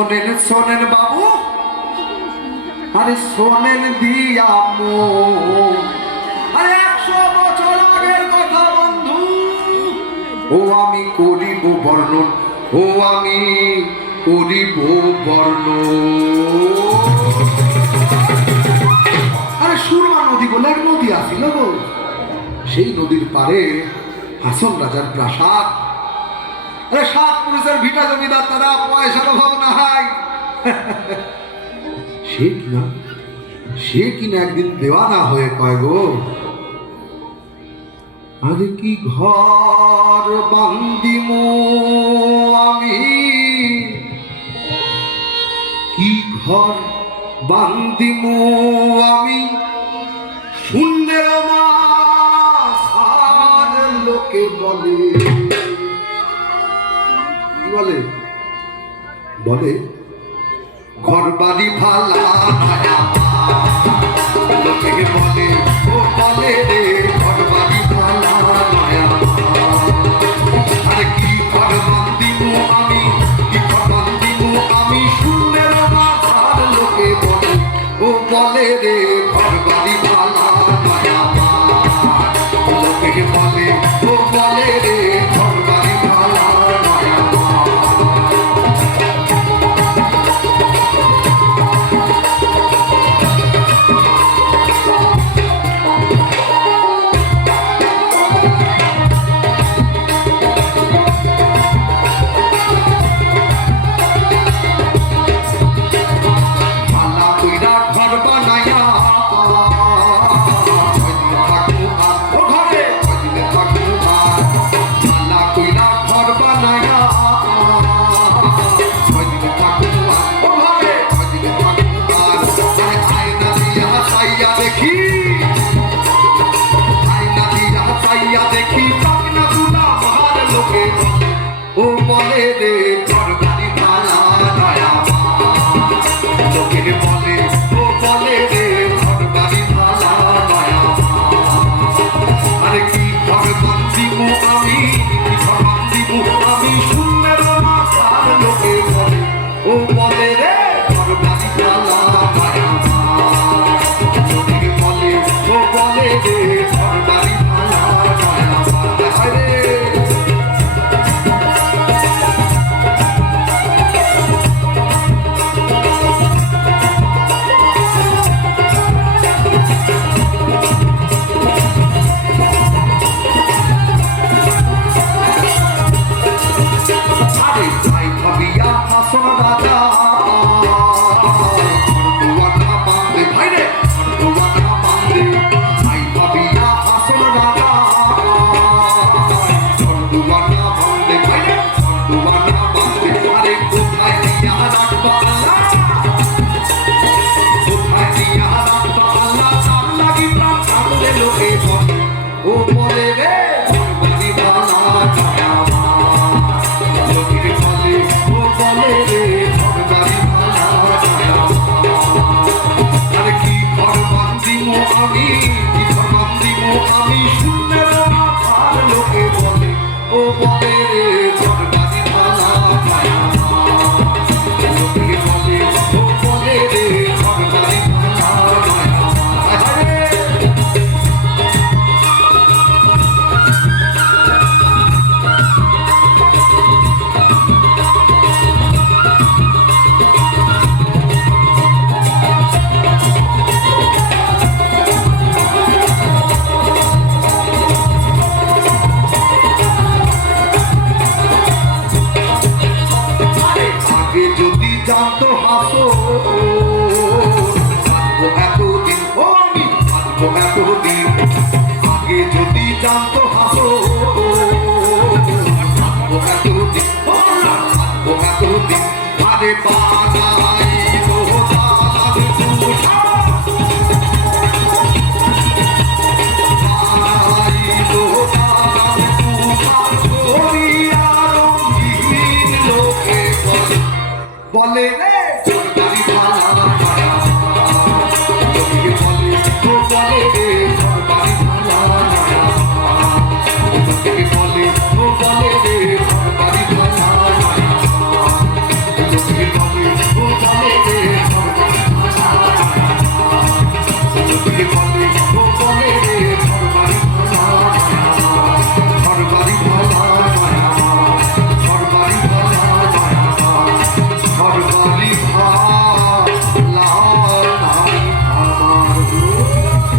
শোনেন শোনেন বাবু, আরে শোনেন দিয়া আরে 100 বছর আগের কথা বন্ধু, ও আমি করিব বর্ণন, ও আমি করিব বর্ণন। আরে সুরমা নদী বলে এক নদী আসিল গো, সেই নদীর পারে হাসন রাজার প্রাসাদ। আরে 7 পুরুষের ভিটা জমিদার, তারা পয়সার অভাব না হয়। সে কিনা একদিন দেওয়ানা হয়ে কয় গো, আরে কি ঘর বান্দিমু আমি, কি ঘর বান্দিমু আমি, শূন্যের মাঝার লোকে বলে, বলে বলে ঘর বাড়ি ভালা লোকে বলে, ও বলে রে ঘর বাড়ি ভালা নয়া। আরে কি ঘর বান্দিমু আমি, কি ঘর বান্দিমু আমি, শূন্যের মাঝার লোকে বলে, ও বলে রে ঘর বাড়ি ভালা নয়া। লোকে বলে, ও বলে রে ঘর বাড়ি ভালা নয়া। ও বলে রে ঘর বাড়ি ভালা নয়া। লোকে বলে, ও বলে রে ঘর বাড়ি ভালা নয়া। আরে কি ঘর বান্দিমু আমি, কি ঘর বান্দিমু আমি, শূন্যের মাঝার লোকে বলে, ও বলে রে ঘর বাড়ি ভালা নয়া। লোকে বলে, ও বলে রে ঘর বাড়ি ভালা নয়া। ও বলে রে ঘর বাড়ি ভালা নয়া। লোকে বলে, ও বলে রে ঘর বাড়ি ভালা নয়া। আরে কি ঘর বান্দিমু আমি, কি ঘর বান্দিমু আমি, শূন্যের মাঝার লোকে বলে, ও বলে রে ঘর বাড়ি ভালা নয়া। লোকে বলে, ও বলে রে ঘর বাড়ি ভালা নয়া। যদি জানতো হাসো এতদিন, ও আমি থাকবো এতদিন, আগে যদি জানতো হাসো থাকবো এতদিন, থাকবো এতদিন। আরে বানাই বলে রে ঘর বাড়ি ভালা নয়া। লোকে বলে, ও বলে রে ঘর বাড়ি ভালা নয়া। লোকে বলে, ও বলে রে ঘর বাড়ি ভালা নয়া। লোকে বলে, লোকের ফলে